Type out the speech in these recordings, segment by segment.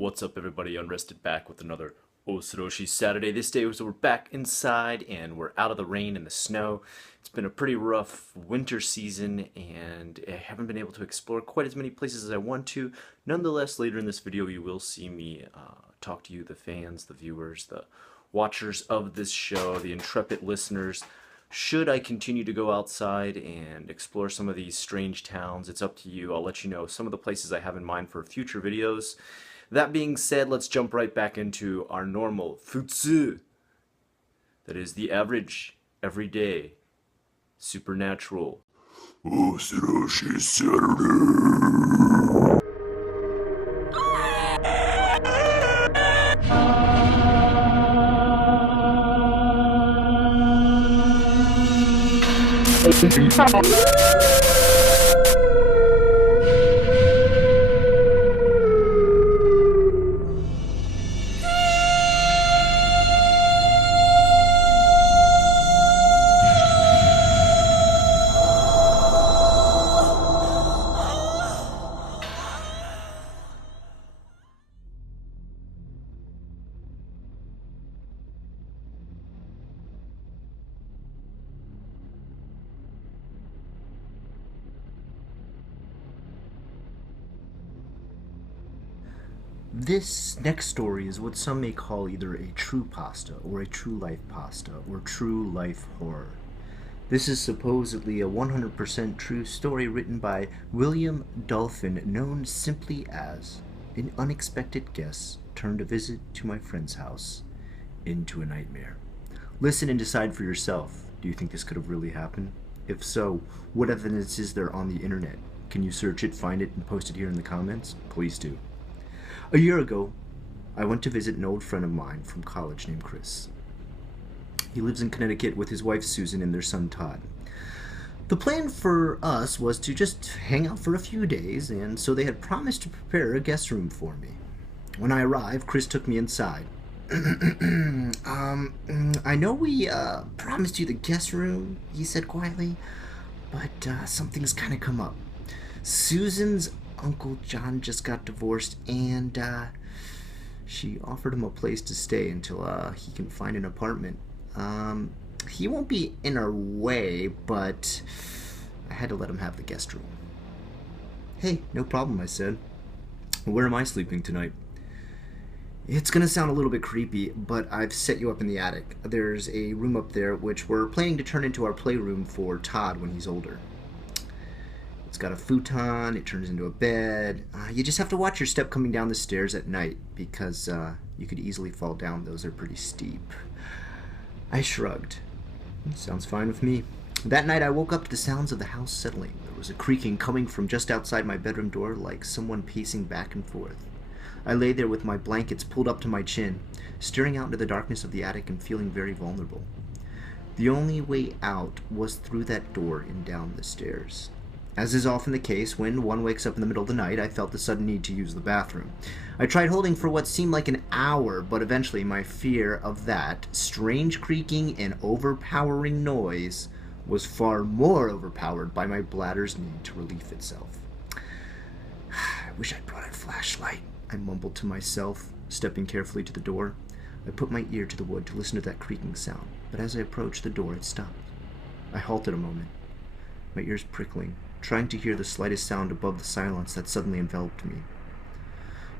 What's up, everybody? Unrested back with another Osoroshii Saturday. This day, so we're back inside and we're out of the rain and the snow. It's been a pretty rough winter season and I haven't been able to explore quite as many places as I want to. Nonetheless, later in this video, you will see me talk to you, the fans, the viewers, the watchers of this show, the intrepid listeners. Should I continue to go outside and explore some of these strange towns? It's up to you. I'll let you know some of the places I have in mind for future videos. That being said, let's jump right back into our normal futsu. That is the average, everyday, supernatural. Osoroshii Saturday. This next story is what some may call either a true pasta, or a true life pasta, or true life horror. This is supposedly a 100% true story written by William Dolphin, known simply as an unexpected guest turned a visit to my friend's house into a nightmare. Listen and decide for yourself. Do you think this could have really happened? If so, what evidence is there on the internet? Can you search it, find it, and post it here in the comments? Please do. A year ago, I went to visit an old friend of mine from college named Chris. He lives in Connecticut with his wife Susan and their son Todd. The plan for us was to just hang out for a few days, and so they had promised to prepare a guest room for me. When I arrived, Chris took me inside. I know we promised you the guest room, he said quietly, but something's kind of come up. Susan's Uncle John just got divorced, and she offered him a place to stay until he can find an apartment. He won't be in our way, but I had to let him have the guest room. Hey, no problem, I said. Where am I sleeping tonight? It's gonna sound a little bit creepy, but I've set you up in the attic. There's a room up there which we're planning to turn into our playroom for Todd when he's older. It's got a futon, it turns into a bed. You just have to watch your step coming down the stairs at night, because you could easily fall down. Those are pretty steep. I shrugged. Sounds fine with me. That night I woke up to the sounds of the house settling. There was a creaking coming from just outside my bedroom door, like someone pacing back and forth. I lay there with my blankets pulled up to my chin, staring out into the darkness of the attic and feeling very vulnerable. The only way out was through that door and down the stairs. As is often the case, when one wakes up in the middle of the night, I felt the sudden need to use the bathroom. I tried holding for what seemed like an hour, but eventually my fear of that strange creaking and overpowering noise was far more overpowered by my bladder's need to relieve itself. I wish I'd brought a flashlight, I mumbled to myself, stepping carefully to the door. I put my ear to the wood to listen to that creaking sound, but as I approached the door, it stopped. I halted a moment, my ears prickling, trying to hear the slightest sound above the silence that suddenly enveloped me.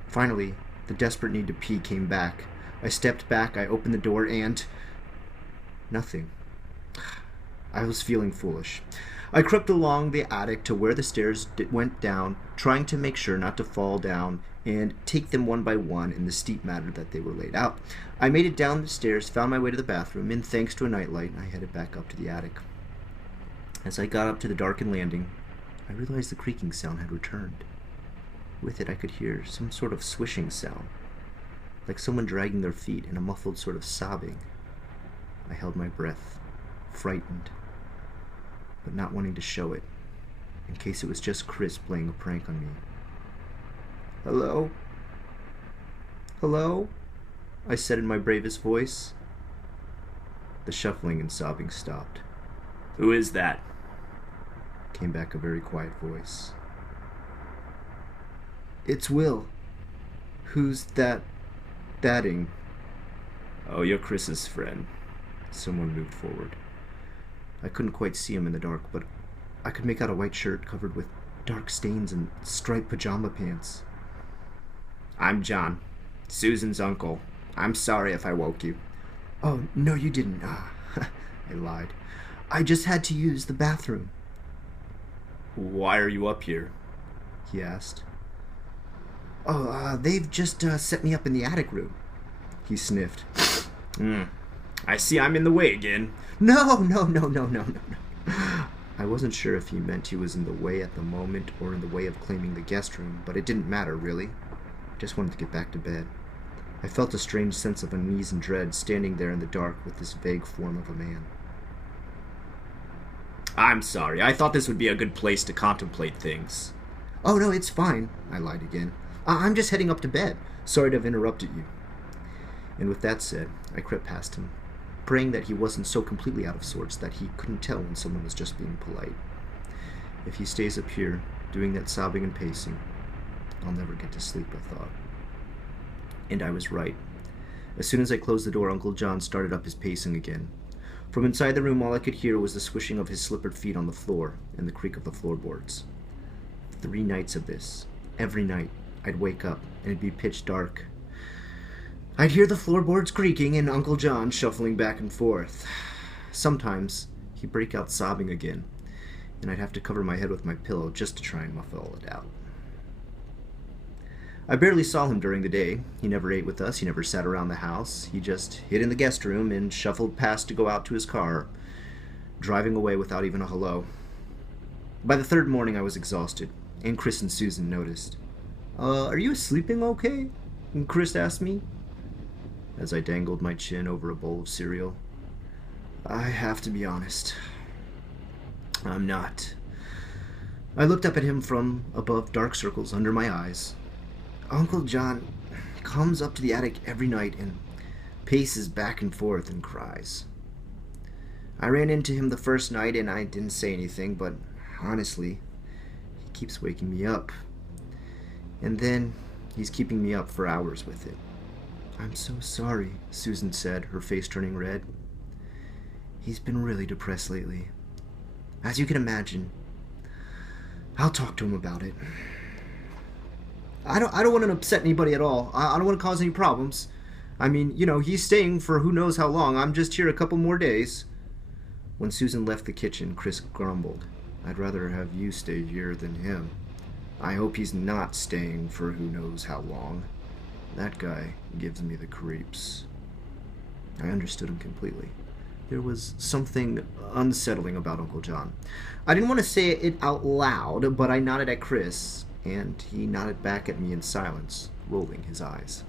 Finally, the desperate need to pee came back. I stepped back, I opened the door, and nothing. I was feeling foolish. I crept along the attic to where the stairs went down, trying to make sure not to fall down and take them one by one in the steep manner that they were laid out. I made it down the stairs, found my way to the bathroom, and thanks to a nightlight, I headed back up to the attic. As I got up to the darkened landing, I realized the creaking sound had returned. With it, I could hear some sort of swishing sound, like someone dragging their feet and a muffled sort of sobbing. I held my breath, frightened, but not wanting to show it, in case it was just Chris playing a prank on me. Hello? Hello? I said in my bravest voice. The shuffling and sobbing stopped. Who is that? Came back a very quiet voice. It's Will. Who's thatting? Oh, you're Chris's friend. Someone moved forward. I couldn't quite see him in the dark, but I could make out a white shirt covered with dark stains and striped pajama pants. I'm John, Susan's uncle. I'm sorry if I woke you. Oh, no, you didn't. I lied. I just had to use the bathroom. Why are you up here? He asked. Oh, they've just set me up in the attic room. He sniffed. I see I'm in the way again. No. I wasn't sure if he meant he was in the way at the moment or in the way of claiming the guest room, but it didn't matter, really. I just wanted to get back to bed. I felt a strange sense of unease and dread standing there in the dark with this vague form of a man. I'm sorry. I thought this would be a good place to contemplate things. Oh, no, it's fine. I lied again. I'm just heading up to bed. Sorry to have interrupted you. And with that said, I crept past him, praying that he wasn't so completely out of sorts that he couldn't tell when someone was just being polite. If he stays up here, doing that sobbing and pacing, I'll never get to sleep, I thought. And I was right. As soon as I closed the door, Uncle John started up his pacing again. From inside the room, all I could hear was the swishing of his slippered feet on the floor and the creak of the floorboards. 3 nights of this. Every night, I'd wake up, and it'd be pitch dark. I'd hear the floorboards creaking and Uncle John shuffling back and forth. Sometimes, he'd break out sobbing again, and I'd have to cover my head with my pillow just to try and muffle all it out. I barely saw him during the day. He never ate with us, he never sat around the house. He just hid in the guest room and shuffled past to go out to his car, driving away without even a hello. By the 3rd morning, I was exhausted, and Chris and Susan noticed. Are you sleeping okay? And Chris asked me, as I dangled my chin over a bowl of cereal. I have to be honest. I'm not. I looked up at him from above dark circles under my eyes. Uncle John comes up to the attic every night and paces back and forth and cries. I ran into him the first night and I didn't say anything, but honestly, he keeps waking me up. And then he's keeping me up for hours with it. I'm so sorry, Susan said, her face turning red. He's been really depressed lately. As you can imagine, I'll talk to him about it. I don't want to upset anybody at all. I don't want to cause any problems. I mean, he's staying for who knows how long. I'm just here a couple more days. When Susan left the kitchen, Chris grumbled. I'd rather have you stay here than him. I hope he's not staying for who knows how long. That guy gives me the creeps. I understood him completely. There was something unsettling about Uncle John. I didn't want to say it out loud, but I nodded at Chris, and he nodded back at me in silence, rolling his eyes.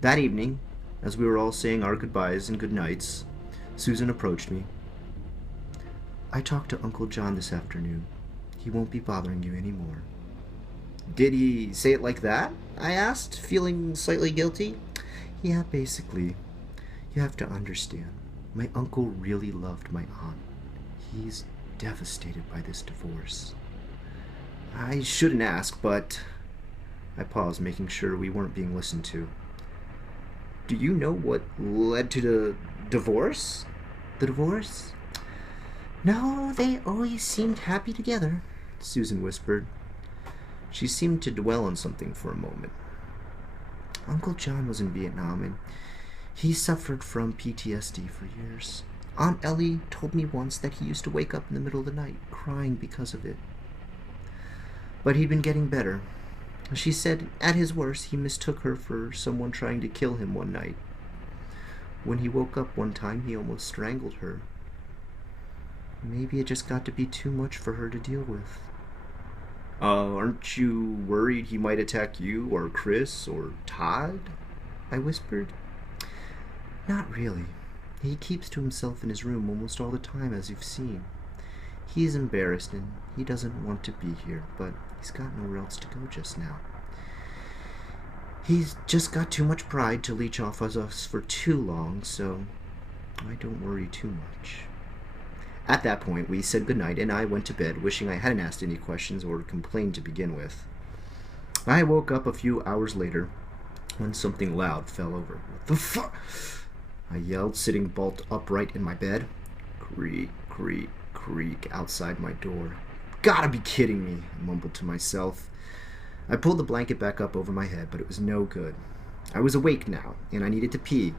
That evening, as we were all saying our goodbyes and goodnights, Susan approached me. I talked to Uncle John this afternoon. He won't be bothering you anymore. Did he say it like that? I asked, feeling slightly guilty. Yeah, basically. You have to understand, my uncle really loved my aunt. He's devastated by this divorce. I shouldn't ask, but... I paused, making sure we weren't being listened to. Do you know what led to the divorce? The divorce? No, they always seemed happy together, Susan whispered. She seemed to dwell on something for a moment. Uncle John was in Vietnam, and he suffered from PTSD for years. Aunt Ellie told me once that he used to wake up in the middle of the night, crying because of it. But he'd been getting better. She said, at his worst, he mistook her for someone trying to kill him one night. When he woke up one time, he almost strangled her. Maybe it just got to be too much for her to deal with. Aren't you worried he might attack you, or Chris, or Todd? I whispered. Not really. He keeps to himself in his room almost all the time, as you've seen. He's embarrassed, and he doesn't want to be here, but he's got nowhere else to go just now. He's just got too much pride to leech off of us for too long, so I don't worry too much. At that point, we said goodnight, and I went to bed, wishing I hadn't asked any questions or complained to begin with. I woke up a few hours later when something loud fell over. What the fuck? I yelled, sitting bolt upright in my bed. Creak, creak, creak outside my door. Gotta be kidding me, I mumbled to myself. I pulled the blanket back up over my head, but it was no good. I was awake now, and I needed to pee.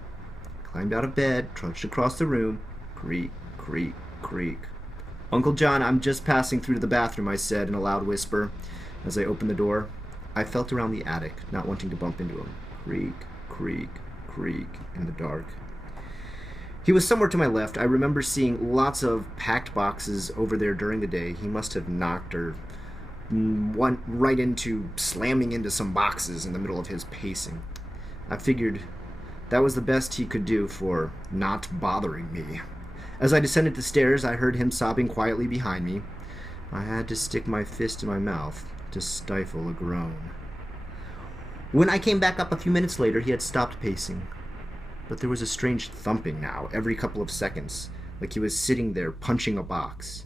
Climbed out of bed, trudged across the room. Creak, creak, creak. Uncle John, I'm just passing through to the bathroom, I said in a loud whisper. As I opened the door, I felt around the attic, not wanting to bump into him. Creak, creak, creak in the dark. He was somewhere to my left. I remember seeing lots of packed boxes over there during the day. He must have knocked or went right into slamming into some boxes in the middle of his pacing. I figured that was the best he could do for not bothering me. As I descended the stairs, I heard him sobbing quietly behind me. I had to stick my fist in my mouth to stifle a groan. When I came back up a few minutes later, he had stopped pacing. But there was a strange thumping now, every couple of seconds, like he was sitting there punching a box.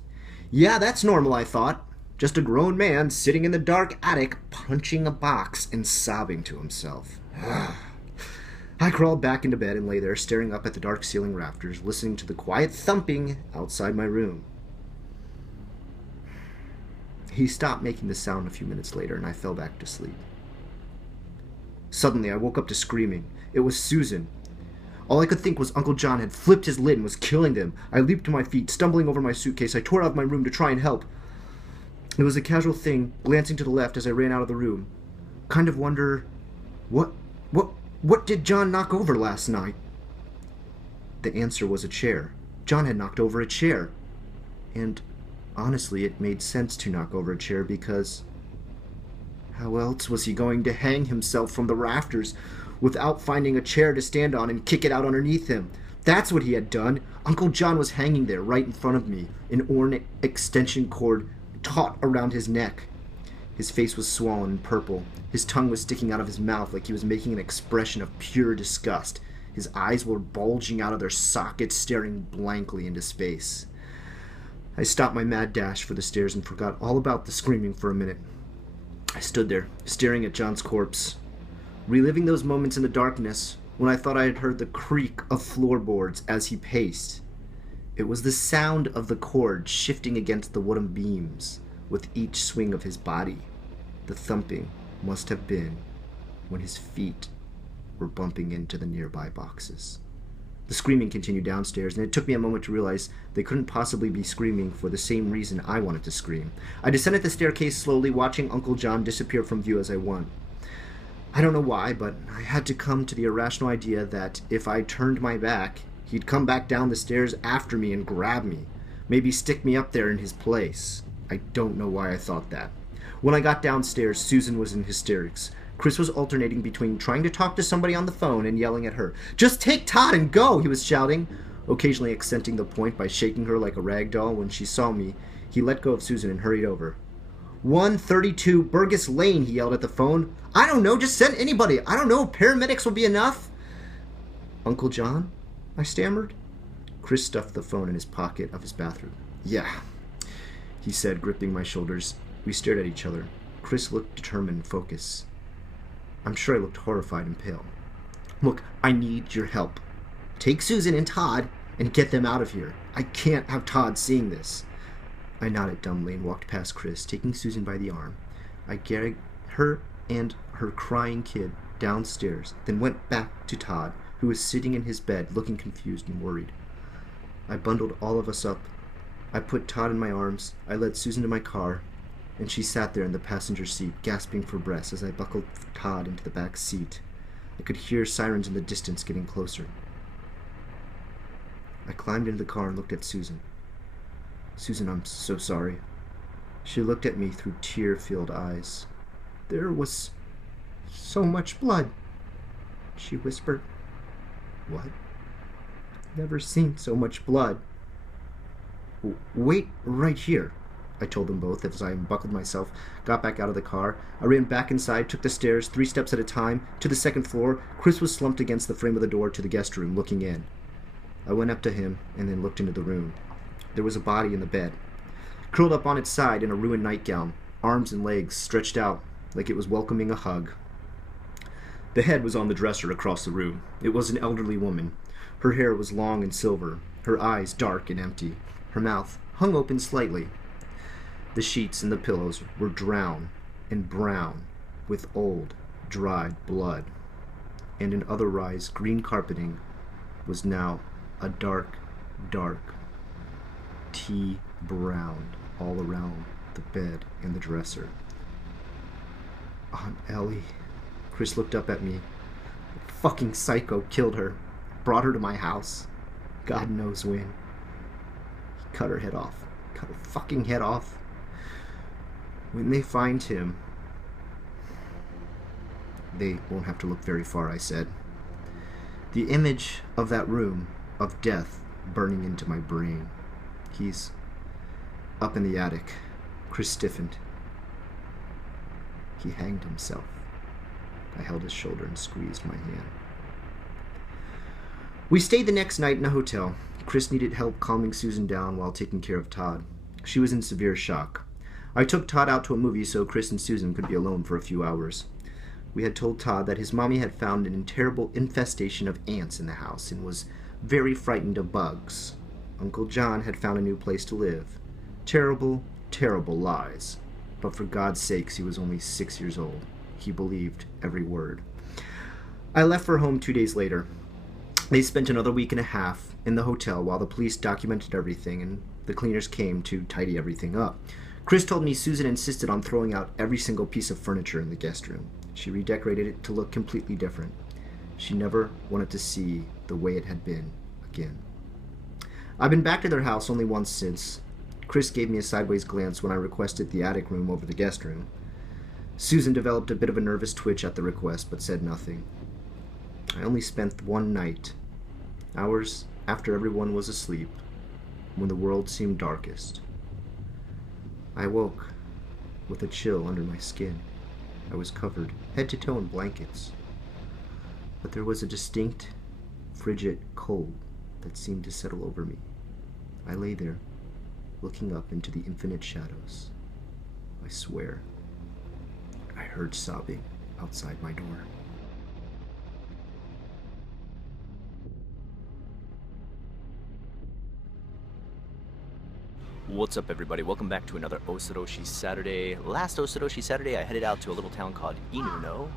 Yeah, that's normal, I thought. Just a grown man sitting in the dark attic, punching a box and sobbing to himself. I crawled back into bed and lay there, staring up at the dark ceiling rafters, listening to the quiet thumping outside my room. He stopped making the sound a few minutes later, and I fell back to sleep. Suddenly, I woke up to screaming. It was Susan. All I could think was Uncle John had flipped his lid and was killing them. I leaped to my feet, stumbling over my suitcase. I tore out of my room to try and help. It was a casual thing, glancing to the left as I ran out of the room. Kind of wonder, what did John knock over last night? The answer was a chair. John had knocked over a chair. And honestly, it made sense to knock over a chair because how else was he going to hang himself from the rafters without finding a chair to stand on and kick it out underneath him? That's what he had done. Uncle John was hanging there right in front of me, an ornate extension cord taut around his neck. His face was swollen and purple. His tongue was sticking out of his mouth like he was making an expression of pure disgust. His eyes were bulging out of their sockets, staring blankly into space. I stopped my mad dash for the stairs and forgot all about the screaming for a minute. I stood there, staring at John's corpse, reliving those moments in the darkness when I thought I had heard the creak of floorboards as he paced. It was the sound of the cord shifting against the wooden beams with each swing of his body. The thumping must have been when his feet were bumping into the nearby boxes. The screaming continued downstairs, and it took me a moment to realize they couldn't possibly be screaming for the same reason I wanted to scream. I descended the staircase slowly, watching Uncle John disappear from view as I went. I don't know why, but I had to come to the irrational idea that if I turned my back, he'd come back down the stairs after me and grab me, maybe stick me up there in his place. I don't know why I thought that. When I got downstairs, Susan was in hysterics. Chris was alternating between trying to talk to somebody on the phone and yelling at her. "Just take Todd and go," he was shouting, occasionally accenting the point by shaking her like a rag doll. When she saw me, he let go of Susan and hurried over. 132 Burgess Lane, he yelled at the phone. "I don't know, just send anybody. I don't know, paramedics will be enough." "Uncle John?" I stammered. Chris stuffed the phone in his pocket of his bathrobe. "Yeah," he said, gripping my shoulders. We stared at each other. Chris looked determined and focused. I'm sure I looked horrified and pale. "Look, I need your help. Take Susan and Todd and get them out of here. I can't have Todd seeing this." I nodded dumbly and walked past Chris, taking Susan by the arm. I carried her and her crying kid downstairs, then went back to Todd, who was sitting in his bed looking confused and worried. I bundled all of us up. I put Todd in my arms. I led Susan to my car, and she sat there in the passenger seat, gasping for breath as I buckled Todd into the back seat. I could hear sirens in the distance getting closer. I climbed into the car and looked at Susan. "Susan, I'm so sorry." She looked at me through tear-filled eyes. "There was so much blood," she whispered. "What?" "Never seen so much blood." "Wait right here," I told them both as I unbuckled myself, got back out of the car. I ran back inside, took the stairs, 3 steps at a time, to the second floor. Chris was slumped against the frame of the door to the guest room, looking in. I went up to him and then looked into the room. There was a body in the bed, curled up on its side in a ruined nightgown, arms and legs stretched out, like it was welcoming a hug. The head was on the dresser across the room. It was an elderly woman. Her hair was long and silver, her eyes dark and empty. Her mouth hung open slightly. The sheets and the pillows were drowned in brown with old, dried blood, and in otherwise green carpeting was now a dark, dark tea brown all around the bed and the dresser. Aunt Ellie. Chris looked up at me. A fucking psycho killed her. Brought her to my house. God knows when. He cut her head off. Cut her fucking head off. When they find him... They won't have to look very far, I said. The image of that room of death burning into my brain. He's up in the attic. Chris stiffened. He hanged himself. I held his shoulder and squeezed my hand. We stayed the next night in a hotel. Chris needed help calming Susan down while taking care of Todd. She was in severe shock. I took Todd out to a movie so Chris and Susan could be alone for a few hours. We had told Todd that his mommy had found an terrible infestation of ants in the house and was very frightened of bugs. Uncle John had found a new place to live. Terrible, terrible lies. But for God's sakes, he was only 6 years old. He believed every word. I left for home 2 days later. They spent another week and a half in the hotel while the police documented everything and the cleaners came to tidy everything up. Chris told me Susan insisted on throwing out every single piece of furniture in the guest room. She redecorated it to look completely different. She never wanted to see the way it had been again. I've been back to their house only once since. Chris gave me a sideways glance when I requested the attic room over the guest room. Susan developed a bit of a nervous twitch at the request, but said nothing. I only spent one night, hours after everyone was asleep, when the world seemed darkest. I woke with a chill under my skin. I was covered head to toe in blankets, but there was a distinct, frigid cold that seemed to settle over me. I lay there, looking up into the infinite shadows. I swear, I heard sobbing outside my door. What's up, everybody? Welcome back to another Osoroshii Saturday. Last Osoroshii Saturday, I headed out to a little town called Inuno,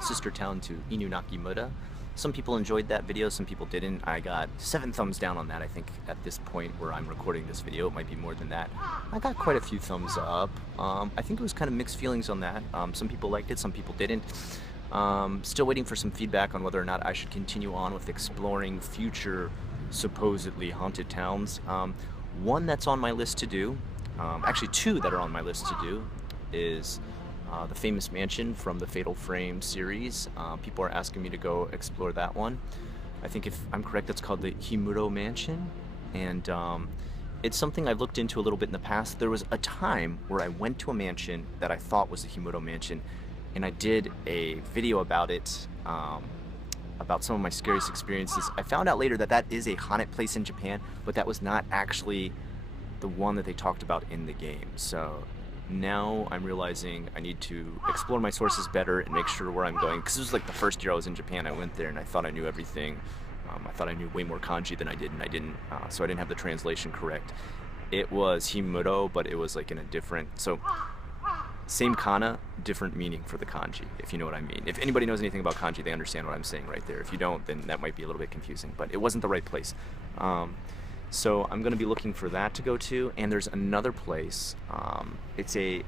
sister town to Inunakimura. Some people enjoyed that video, some people didn't. I got 7 thumbs down on that, I think, at this point where I'm recording this video. It might be more than that. I got quite a few thumbs up. I think it was kind of mixed feelings on that. Some people liked it, some people didn't. Still waiting for some feedback on whether or not I should continue on with exploring future supposedly haunted towns. One that's on my list to do, actually 2 that are on my list to do, is the famous mansion from the Fatal Frame series. People are asking me to go explore that one. I think if I'm correct, it's called the Himuro Mansion, and it's something I've looked into a little bit in the past. There was a time where I went to a mansion that I thought was the Himuro Mansion, and I did a video about it, about some of my scariest experiences. I found out later that that is a haunted place in Japan, but that was not actually the one that they talked about in the game. So now I'm realizing I need to explore my sources better and make sure where I'm going, because it was like the first year I was in Japan. I went there and I thought I knew everything. I thought I knew way more kanji than I did, and I didn't, so I didn't have the translation correct. It was Himuro, but it was like in a different, so same kana, different meaning for the kanji, if you know what I mean. If anybody knows anything about kanji, they understand what I'm saying right there. If you don't, then that might be a little bit confusing, but it wasn't the right place. So I'm going to be looking for that to go to, and there's another place. It's a,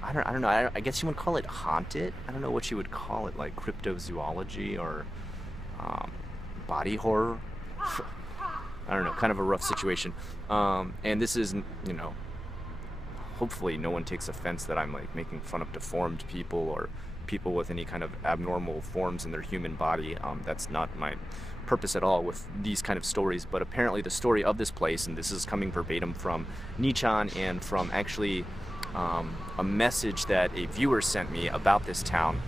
I don't know, I guess you would call it haunted. I don't know what you would call it, like cryptozoology or body horror. I don't know, kind of a rough situation. And this is, you know, hopefully no one takes offense that I'm like making fun of deformed people or people with any kind of abnormal forms in their human body. That's not my purpose at all with these kind of stories, but apparently the story of this place, and this is coming verbatim from Nichan and from actually a message that a viewer sent me about this town.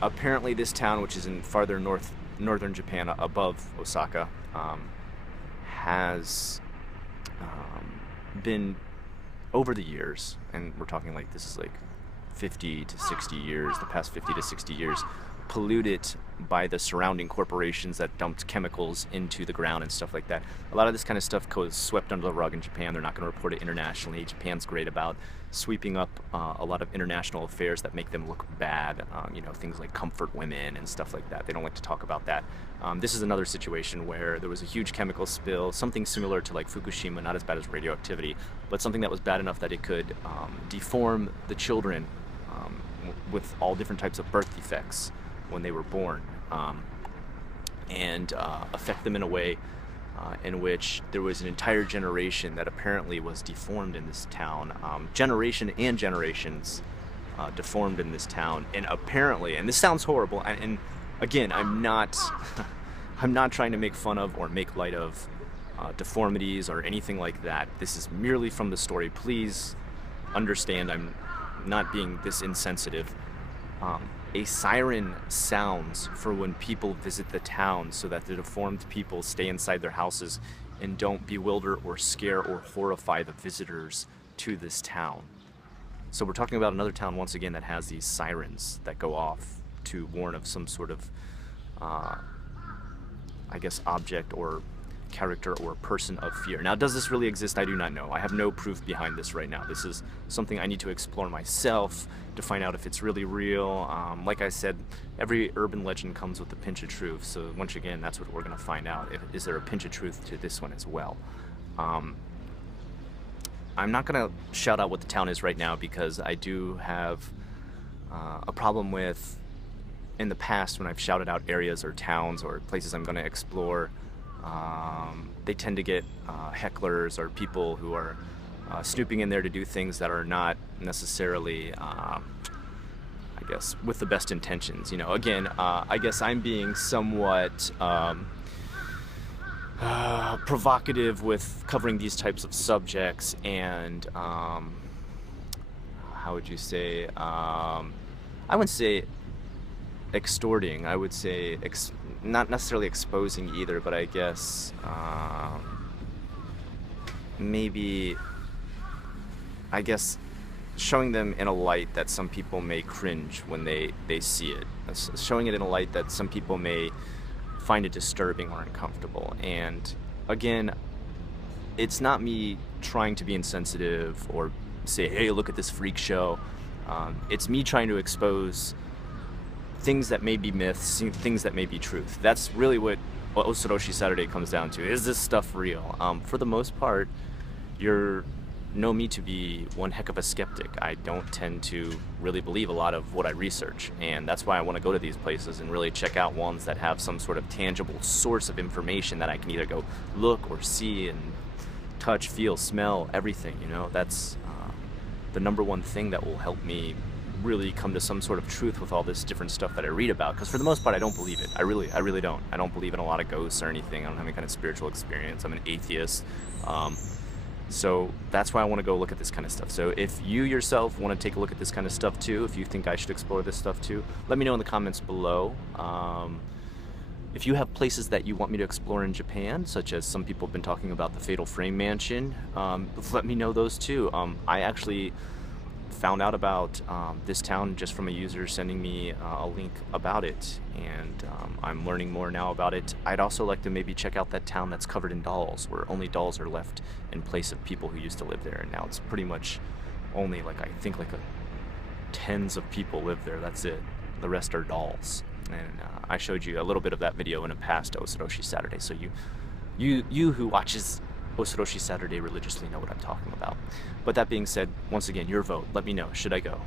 Apparently this town, which is in farther northern Japan above Osaka, has been over the years, and we're talking like this is like 50 to 60 years, the past 50 to 60 years, polluted by the surrounding corporations that dumped chemicals into the ground and stuff like that. A lot of this kind of stuff goes swept under the rug in Japan. They're not going to report it internationally. Japan's great about sweeping up a lot of international affairs that make them look bad, things like comfort women and stuff like that. They don't like to talk about that. This is another situation where there was a huge chemical spill, something similar to like Fukushima, not as bad as radioactivity, but something that was bad enough that it could deform the children with all different types of birth defects when they were born, and affect them in a way in which there was an entire generation that apparently was deformed in this town, generation and generations deformed in this town, and apparently, and this sounds horrible, and again, I'm not I'm not trying to make fun of or make light of deformities or anything like that. This is merely from the story. Please understand, I'm not being this insensitive. A siren sounds for when people visit the town so that the deformed people stay inside their houses and don't bewilder or scare or horrify the visitors to this town. So we're talking about another town once again that has these sirens that go off to warn of some sort of, object or character or person of fear. Now, does this really exist? I do not know. I have no proof behind this right now. This is something I need to explore myself to find out if it's really real. Like I said, every urban legend comes with a pinch of truth. So once again, that's what we're going to find out. Is there a pinch of truth to this one as well? I'm not going to shout out what the town is right now because I do have a problem with, in the past, when I've shouted out areas or towns or places I'm going to explore, they tend to get hecklers or people who are snooping in there to do things that are not necessarily, with the best intentions. Again, I guess I'm being somewhat provocative with covering these types of subjects, and how would you say? I wouldn't say extorting. I would say not necessarily exposing either, but I guess showing them in a light that some people may cringe when they see it. Showing it in a light that some people may find it disturbing or uncomfortable. And again, it's not me trying to be insensitive or say, hey, look at this freak show. It's me trying to expose things that may be myths, things that may be truth. That's really what Osoroshii Saturday comes down to. Is this stuff real? For the most part, you know me to be one heck of a skeptic. I don't tend to really believe a lot of what I research, and that's why I want to go to these places and really check out ones that have some sort of tangible source of information that I can either go look or see and touch, feel, smell, everything. That's the number one thing that will help me really come to some sort of truth with all this different stuff that I read about, because for the most part I don't believe it. I really don't. I don't believe in a lot of ghosts or anything. I don't have any kind of spiritual experience. I'm an atheist. So that's why I want to go look at this kind of stuff. So if you yourself want to take a look at this kind of stuff too, if you think I should explore this stuff too, let me know in the comments below. If you have places that you want me to explore in Japan, such as some people have been talking about the Fatal Frame Mansion, let me know those too. I actually found out about this town just from a user sending me a link about it, and I'm learning more now about it. I'd also like to maybe check out that town that's covered in dolls, where only dolls are left in place of people who used to live there, and now it's pretty much only tens of people live there. That's it. The rest are dolls. And I showed you a little bit of that video in a past Osoroshii Saturday, so you who watches Osoroshii Saturday religiously know what I'm talking about. But that being said, once again, your vote. Let me know. Should I go?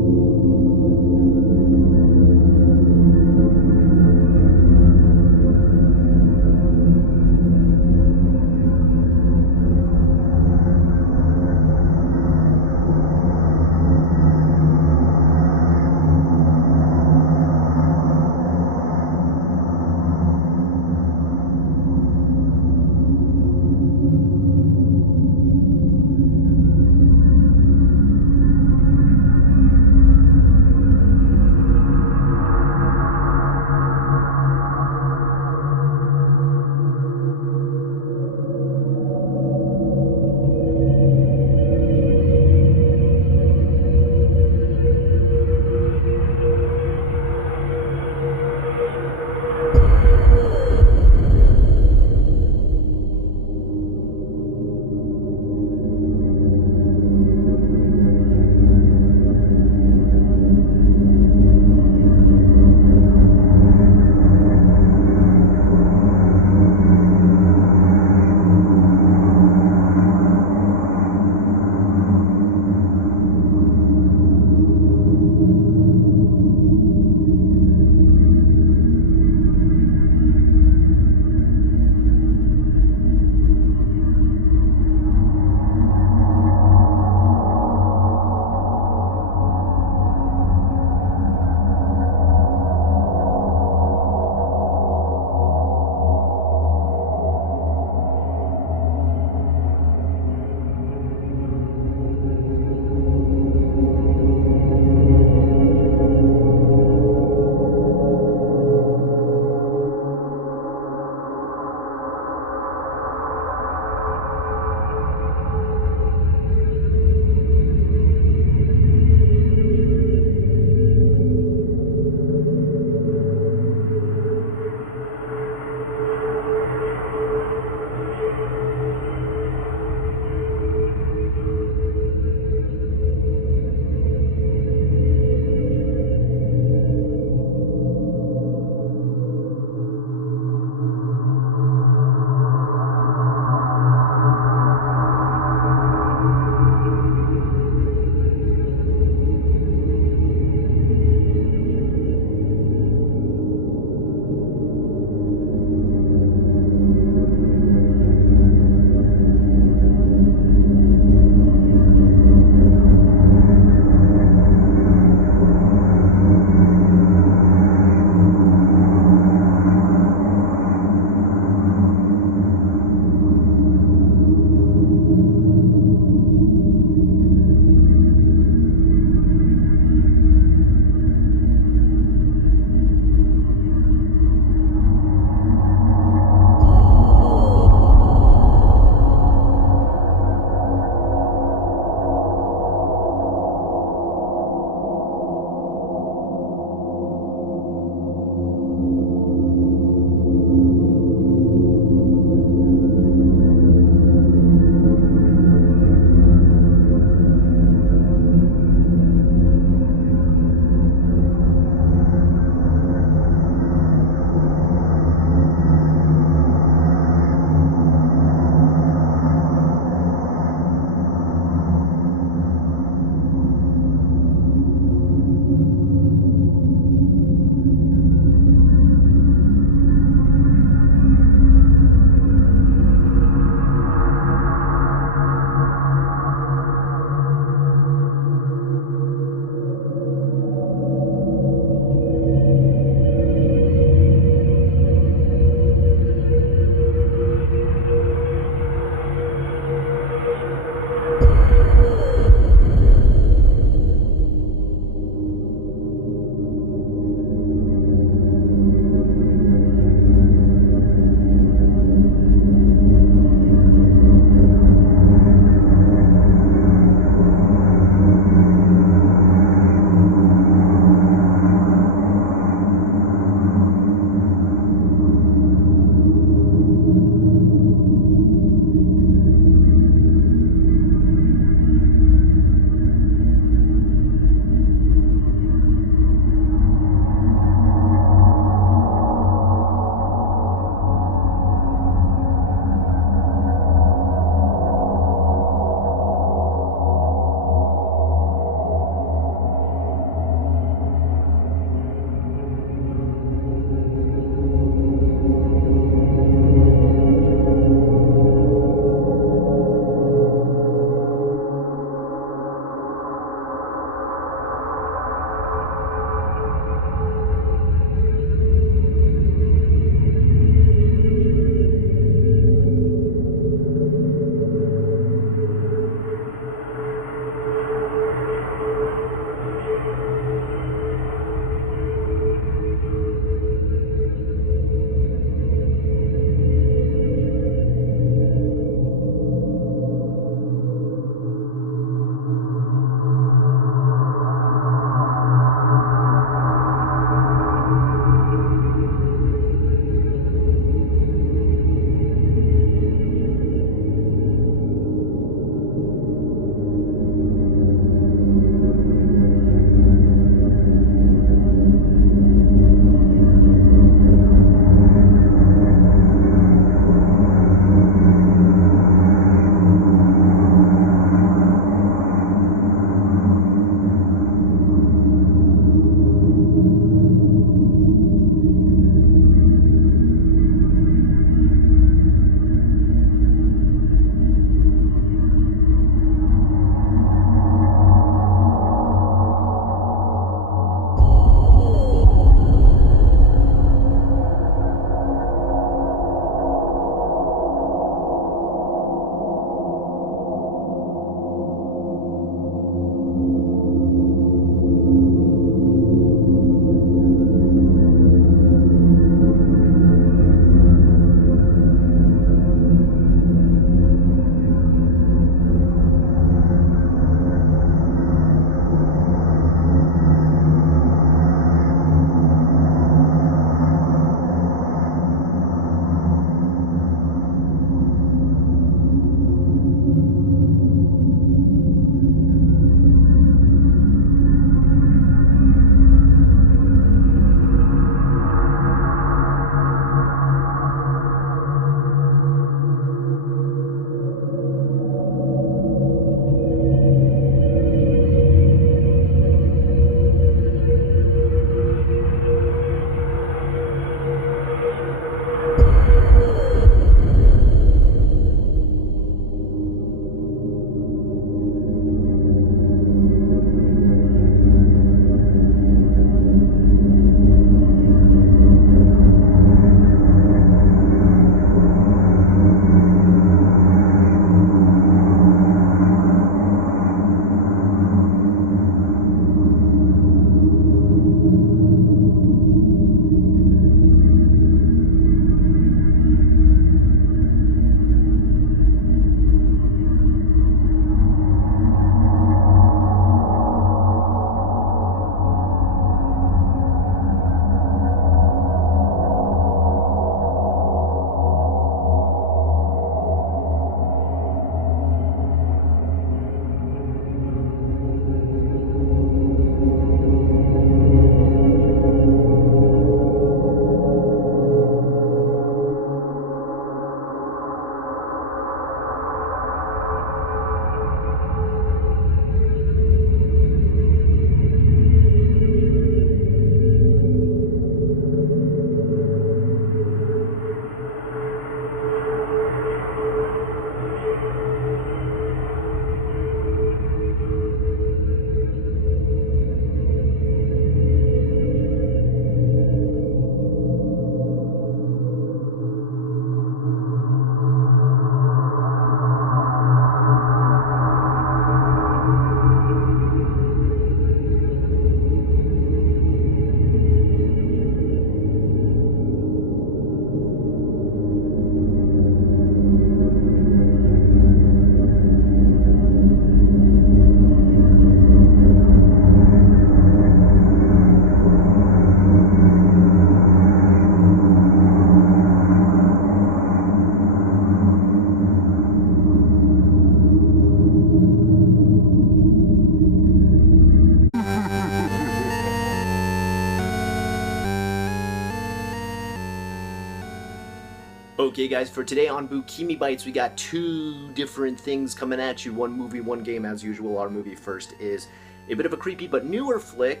Okay guys, for today on Bukimi Bites, we got two different things coming at you. One movie, one game as usual. Our movie first is a bit of a creepy but newer flick,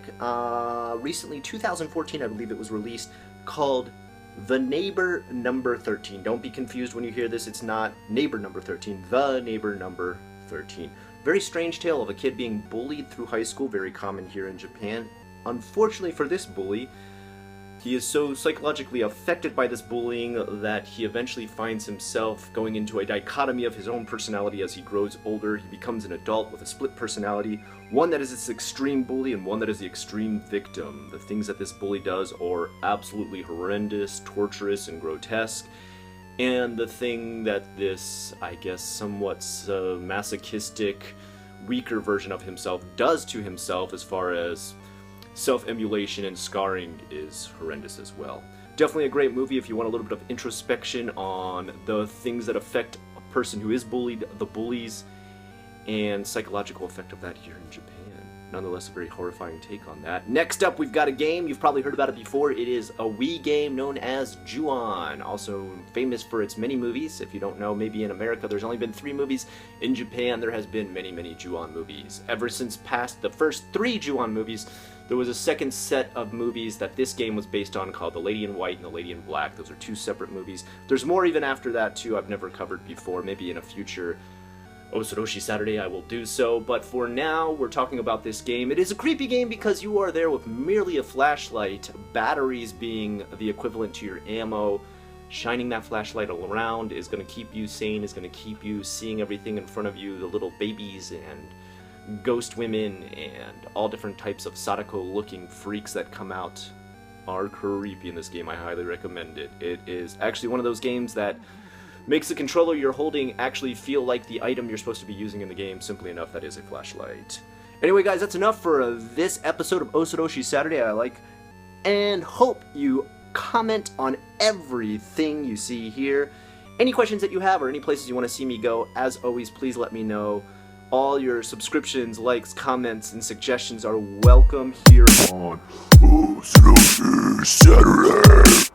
recently 2014 I believe it was released, called The Neighbor Number 13. Don't be confused when you hear this, it's not Neighbor Number 13, The Neighbor Number 13. Very strange tale of a kid being bullied through high school, very common here in Japan. Unfortunately for this bully, he is so psychologically affected by this bullying that he eventually finds himself going into a dichotomy of his own personality as he grows older. He becomes an adult with a split personality, one that is this extreme bully and one that is the extreme victim. The things that this bully does are absolutely horrendous, torturous, and grotesque. And the thing that this, I guess, somewhat masochistic, weaker version of himself does to himself as far as self-emulation and scarring is horrendous as well. Definitely a great movie if you want a little bit of introspection on the things that affect a person who is bullied, the bullies, and psychological effect of that here in Japan. Nonetheless, a very horrifying take on that. Next up, we've got a game. You've probably heard about it before. It is a Wii game known as Ju-on, also famous for its many movies. If you don't know, maybe in America there's only been 3 movies. In Japan, there has been many, many Ju-on movies. Ever since past the first 3 Ju-on movies, there was a second set of movies that this game was based on called The Lady in White and The Lady in Black. Those are 2 separate movies. There's more even after that too I've never covered before. Maybe in a future Osoroshii Saturday I will do so, but for now we're talking about this game. It is a creepy game because you are there with merely a flashlight, batteries being the equivalent to your ammo. Shining that flashlight around is going to keep you sane, is going to keep you seeing everything in front of you, the little babies and ghost women and all different types of Sadako looking freaks that come out are creepy in this game. I highly recommend it. It is actually one of those games that makes the controller you're holding actually feel like the item you're supposed to be using in the game. Simply enough, that is a flashlight. Anyway guys, that's enough for this episode of Osoroshii Saturday. I like and hope you comment on everything you see here. Any questions that you have or any places you want to see me go, as always, please let me know. All your subscriptions, likes, comments, and suggestions are welcome here on Osoroshii Saturday.